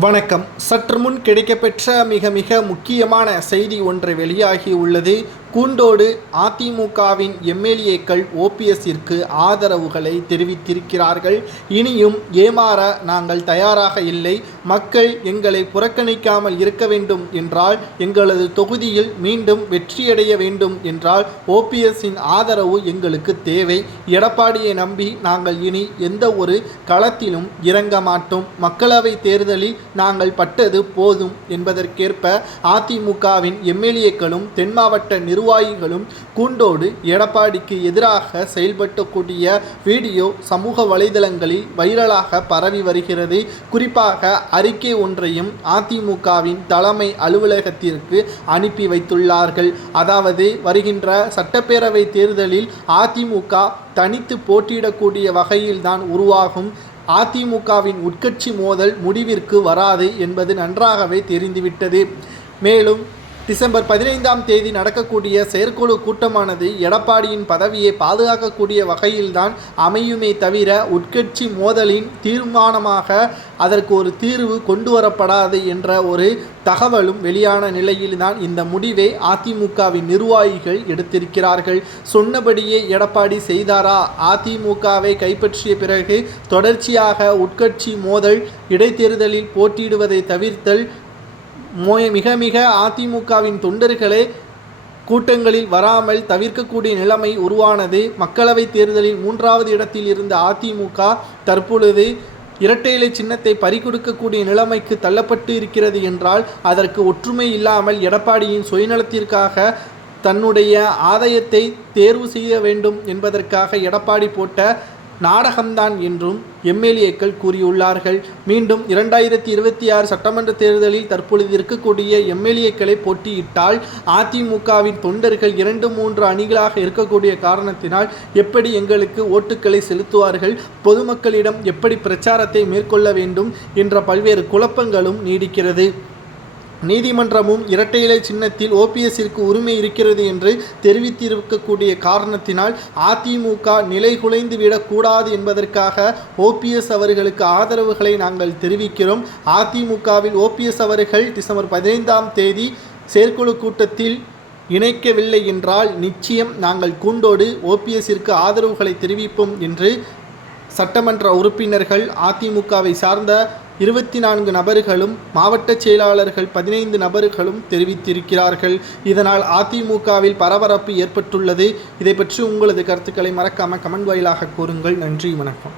வணக்கம். சற்று முன் கிடைக்கப்பெற்ற மிக முக்கியமான செய்தி ஒன்று வெளியாகி உள்ளது. கூண்டோடு அதிமுகவின் எம்எல்ஏக்கள் ஓபிஎஸ்ஸிற்கு ஆதரவுகளை தெரிவித்திருக்கிறார்கள். இனியும் ஏமாற நாங்கள் தயாராக இல்லை. மக்கள் எங்களை புறக்கணிக்காமல் இருக்க வேண்டும் என்றால், எங்களது தொகுதியில் மீண்டும் வெற்றியடைய வேண்டும் என்றால் ஓபிஎஸ்ஸின் ஆதரவு எங்களுக்கு தேவை. எடப்பாடியை நம்பி நாங்கள் இனி எந்த ஒரு களத்திலும் இறங்க மாட்டோம். மக்களவை தேர்தலில் நாங்கள் பட்டது போதும் என்பதற்கேற்ப அதிமுகவின் எம்எல்ஏக்களும் தென் மாவட்ட நிர்வாகிகளும் கூண்டோடு எடப்பாடிக்கு எதிராக செயல்படக்கூடிய வீடியோ சமூக வலைதளங்களில் வைரலாக பரவி வருகிறது. குறிப்பாக அறிக்கை ஒன்றையும் அதிமுகவின் தலைமை அலுவலகத்திற்கு அனுப்பி வைத்துள்ளார்கள். அதாவது, வருகின்ற சட்டப்பேரவை தேர்தலில் அதிமுக தனித்து போட்டியிடக்கூடிய வகையில்தான் உருவாகும். அதிமுகவின் உட்கட்சி மோதல் முடிவிற்கு வராது என்பது நன்றாகவே தெரிந்துவிட்டது. மேலும் டிசம்பர் 15ஆம் தேதி நடக்கக்கூடிய செயற்குழு கூட்டமானது எடப்பாடியின் பதவியை பாதுகாக்கக்கூடிய வகையில்தான் அமையுமே தவிர உட்கட்சி மோதலின் தீர்மானமாக அதற்கு ஒரு தீர்வு கொண்டு வரப்படாது என்ற ஒரு தகவலும் வெளியான நிலையில்தான் இந்த முடிவை அதிமுகவின் நிர்வாகிகள் எடுத்திருக்கிறார்கள். சொன்னபடியே எடப்பாடி செய்தாரா? அதிமுகவை கைப்பற்றிய பிறகு தொடர்ச்சியாக உட்கட்சி மோதல், இடைத்தேர்தலில் போட்டியிடுவதை தவிர்த்தல், மிக அதிமுகவின் தொண்டர்களே கூட்டங்களில் வராமல் தவிர்க்கக்கூடிய நிலைமை உருவானது. மக்களவைத் தேர்தலில் 3வது இடத்தில் இருந்த அதிமுக தற்பொழுது இரட்டை இலை சின்னத்தை பறிகொடுக்கக்கூடிய நிலைமைக்கு தள்ளப்பட்டு இருக்கிறது என்றால், அதற்கு ஒற்றுமை இல்லாமல் எடப்பாடியின் சுயநலத்திற்காக தன்னுடைய ஆதாயத்தை தேர்வு செய்ய வேண்டும் என்பதற்காக எடப்பாடி போட்ட நாடகம்தான் என்றும் எம்எல்ஏக்கள் கூறியுள்ளார்கள். மீண்டும் 2026 சட்டமன்ற தேர்தலில் தற்பொழுது இருக்கக்கூடிய எம்எல்ஏக்களை போட்டியிட்டால் அதிமுகவின் தொண்டர்கள் 2-3 அணிகளாக இருக்கக்கூடிய காரணத்தினால் எப்படி எங்களுக்கு ஓட்டுக்களை செலுத்துவார்கள், பொதுமக்களிடம் எப்படி பிரச்சாரத்தை மேற்கொள்ள வேண்டும் என்ற பல்வேறு குழப்பங்களும் நீடிக்கிறது. நீதிமன்றமும் இரட்டை இலை சின்னத்தில் ஓபிஎஸ்ஸிற்கு உரிமை இருக்கிறது என்று தெரிவித்திருக்கக்கூடிய காரணத்தினால் அதிமுக நிலை குலைந்து விடக்கூடாது என்பதற்காக ஓபிஎஸ் அவர்களுக்கு ஆதரவுகளை நாங்கள் தெரிவிக்கிறோம். அதிமுகவில் ஓபிஎஸ் அவர்கள் டிசம்பர் 15ஆம் தேதி செயற்குழு கூட்டத்தில் இணைக்கவில்லை என்றால் நிச்சயம் நாங்கள் கூண்டோடு ஓபிஎஸ்ஸிற்கு ஆதரவுகளை தெரிவிப்போம் என்று சட்டமன்ற உறுப்பினர்கள், அதிமுகவை சார்ந்த 24 நபர்களும், மாவட்ட செயலாளர்கள் 15 நபர்களும் தெரிவித்திருக்கிறார்கள். இதனால் அதிமுகவில் பரபரப்பு ஏற்பட்டுள்ளது. இதை பற்றி உங்களது கருத்துக்களை மறக்காமல் கமெண்ட் வாயிலாக கூறுங்கள். நன்றி, வணக்கம்.